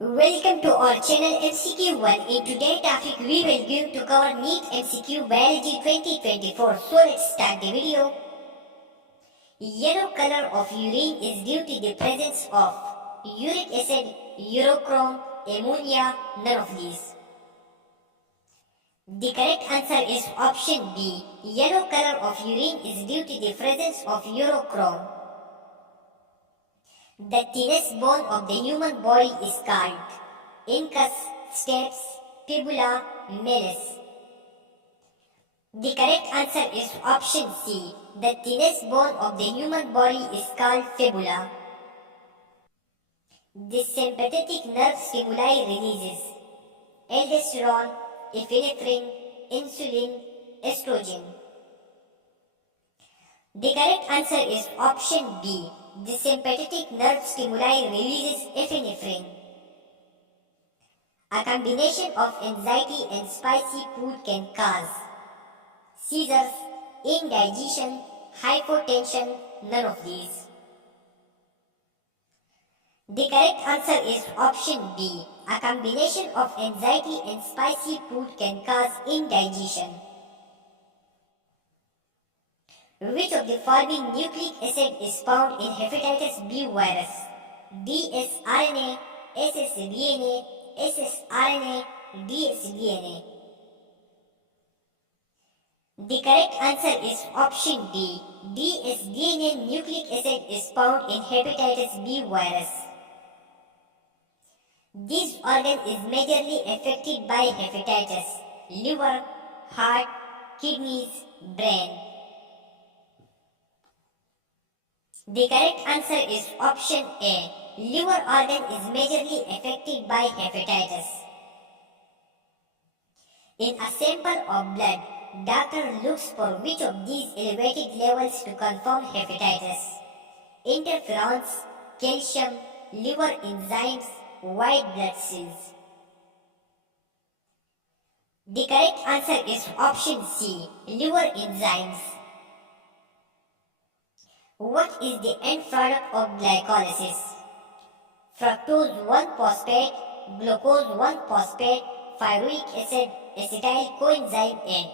Welcome to our channel MCQ1. In today's topic we will going to cover NEET MCQ Biology 2024. So let's start the video. Yellow color of urine is due to the presence of uric acid, urochrome, ammonia, none of these. The correct answer is option B. Yellow color of urine is due to the presence of urochrome. The thinnest bone of the human body is called incus, stapes, fibula, malis. The correct answer is option C. The thinnest bone of the human body is called fibula. The sympathetic nerve stimuli releases aldosterone, epinephrine, insulin, estrogen. The correct answer is option B. The sympathetic nerve stimuli releases epinephrine. A combination of anxiety and spicy food can cause seizures, indigestion, hypotension, none of these. The correct answer is option B. A combination of anxiety and spicy food can cause indigestion. Which of the following nucleic acid is found in hepatitis B virus? dsRNA, ssDNA, ssRNA, dsDNA. The correct answer is option D. dsDNA nucleic acid is found in hepatitis B virus. This organ is majorly affected by hepatitis: liver, heart, kidneys, brain. The correct answer is option A. Liver organ is majorly affected by hepatitis. In a sample of blood, doctor looks for which of these elevated levels to confirm hepatitis: interferons, calcium, liver enzymes, white blood cells. The correct answer is option C. Liver enzymes. What is the end product of glycolysis? Fructose 1-phosphate, glucose 1-phosphate, pyruvic acid, acetyl coenzyme N.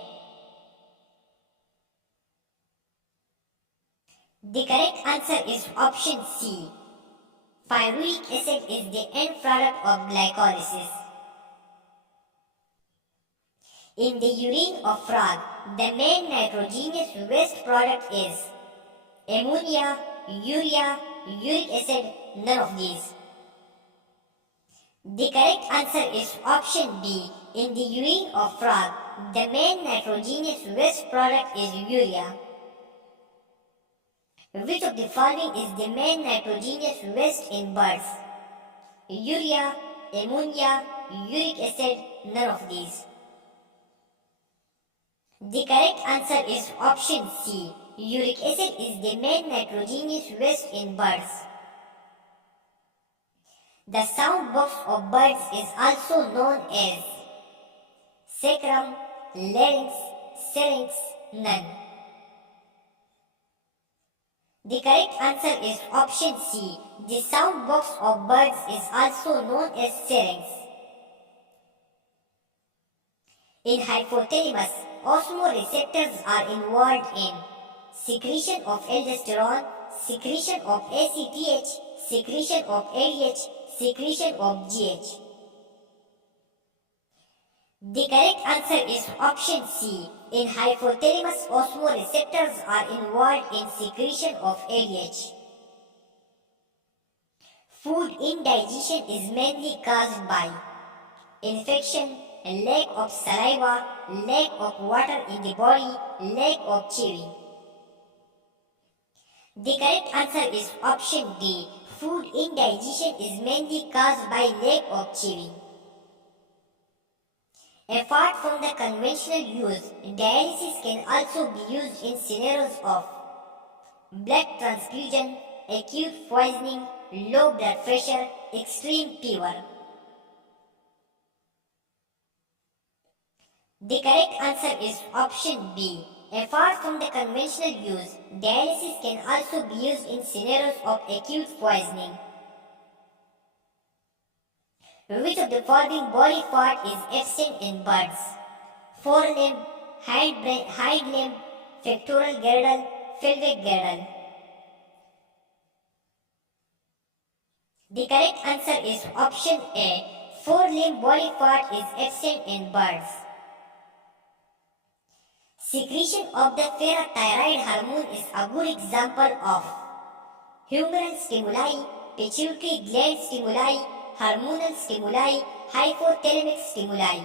The correct answer is option C. Pyruvic acid is the end product of glycolysis. In the urine of frog, the main nitrogenous waste product is ammonia, urea, uric acid, none of these. The correct answer is option B. In the urine of frog, the main nitrogenous waste product is urea. Which of the following is the main nitrogenous waste in birds? Urea, ammonia, uric acid, none of these. The correct answer is option C. Uric acid is the main nitrogenous waste in birds. The sound box of birds is also known as sacrum, larynx, syrinx, none. The correct answer is option C. The sound box of birds is also known as syrinx. In hypothalamus, osmoreceptors are involved in secretion of aldosterone, secretion of ACTH, secretion of ADH, secretion of GH. The correct answer is option C. In hypothalamus, osmoreceptors are involved in secretion of ADH. Food indigestion is mainly caused by infection, lack of saliva, lack of water in the body, lack of chewing. The correct answer is option D. Food indigestion is mainly caused by lack of chewing. Apart from the conventional use, dialysis can also be used in scenarios of blood transfusion, acute poisoning, low blood pressure, extreme fever. The correct answer is option B. Apart from the conventional use, dialysis can also be used in scenarios of acute poisoning. Which of the following body part is absent in birds? Forelimb, hind limb, pectoral girdle, pelvic girdle. The correct answer is option A. Forelimb body part is absent in birds. Secretion of the parathyroid hormone is a good example of humoral stimuli, pituitary gland stimuli, hormonal stimuli, hypothalamic stimuli.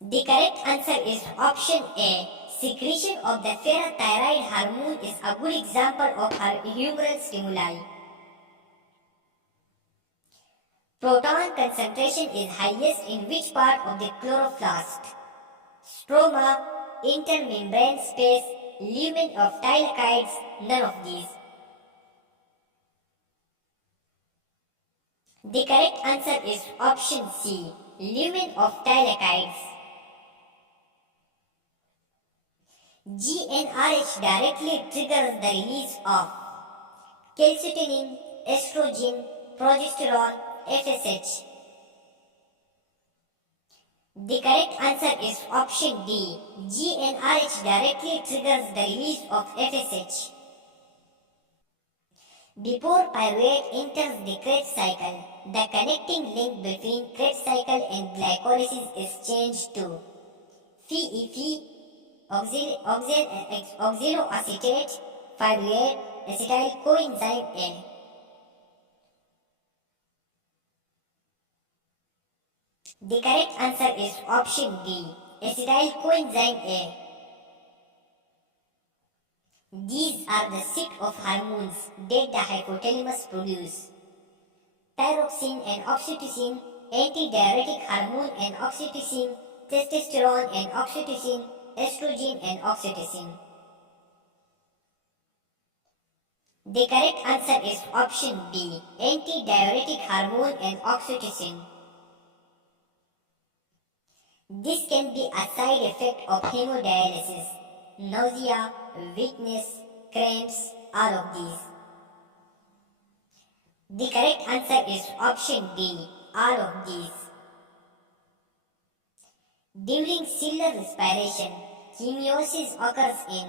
The correct answer is option A. Secretion of the parathyroid hormone is a good example of humoral stimuli. Proton concentration is highest in which part of the chloroplast? Stroma, intermembrane space, lumen of thylakoids, none of these. The correct answer is option C. Lumen of thylakoids. GnRH directly triggers the release of calcitonin, estrogen, progesterone, FSH. The correct answer is option D. GnRH directly triggers the release of FSH. Before pyruvate enters the Krebs cycle, the connecting link between Krebs cycle and glycolysis is changed to PEP, oxaloacetate, pyruvate, acetyl coenzyme A. The correct answer is option D. Acetyl coenzyme A. These are the set of hormones that the hypothalamus produces. Thyroxine and oxytocin, antidiuretic hormone and oxytocin, testosterone and oxytocin, estrogen and oxytocin. The correct answer is option B. Antidiuretic hormone and oxytocin. This can be a side effect of hemodialysis. Nausea, weakness, cramps, all of these. The correct answer is option D. All of these. During cellular respiration, chemiosis occurs in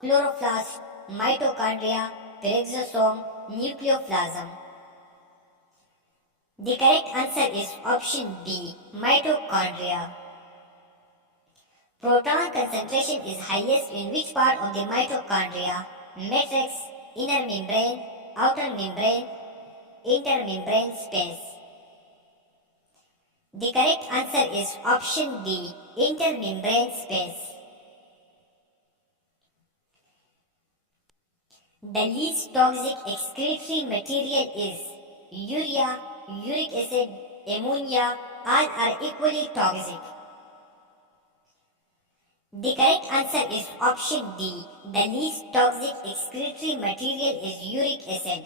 chloroplast, mitochondria, peroxisome, nucleoplasm. The correct answer is option B. Mitochondria. Proton concentration is highest in which part of the mitochondria? Matrix, inner membrane, outer membrane, intermembrane space. The correct answer is option D. Intermembrane space. The least toxic excretory material is urea, uric acid, ammonia, all are equally toxic. The correct answer is option D. The least toxic excretory material is uric acid.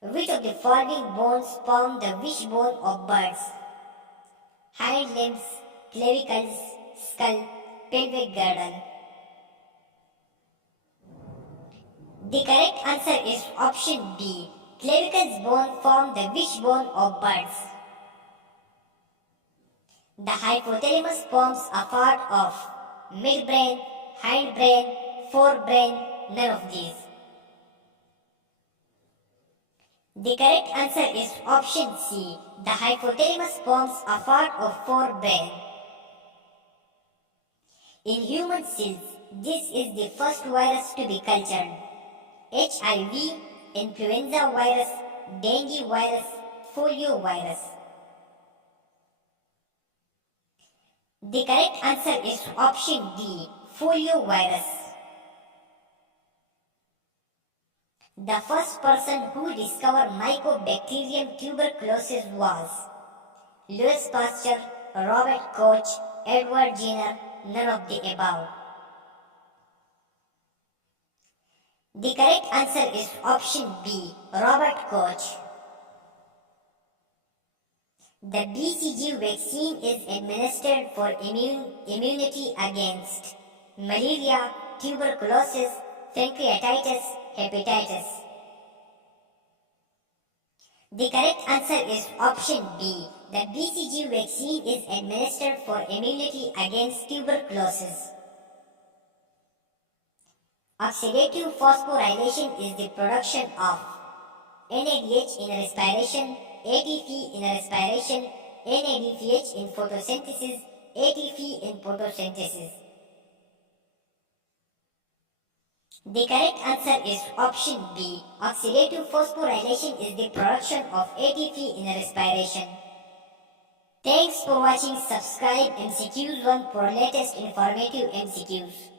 Which of the following bones form the wishbone of birds? Hind limbs, clavicles, skull, pelvic girdle. The correct answer is option B. Clavicles bone form the wishbone of birds. The hypothalamus forms a part of midbrain, hindbrain, forebrain, none of these. The correct answer is option C. The hypothalamus forms a part of forebrain. In human cells, this is the first virus to be cultured. HIV, influenza virus, dengue virus, polio virus. The correct answer is option D. Polio virus. The first person who discovered Mycobacterium tuberculosis was Louis Pasteur, Robert Koch, Edward Jenner, none of the above. The correct answer is option B. Robert Koch. The BCG vaccine is administered for immunity against malaria, tuberculosis, pancreatitis, hepatitis. The correct answer is option B. The BCG vaccine is administered for immunity against tuberculosis. Oxidative phosphorylation is the production of NADH in respiration, ATP in respiration, NADPH in photosynthesis, ATP in photosynthesis. The correct answer is option B. Oxidative phosphorylation is the production of ATP in respiration. Thanks for watching. Subscribe MCQs 1 for latest informative MCQs.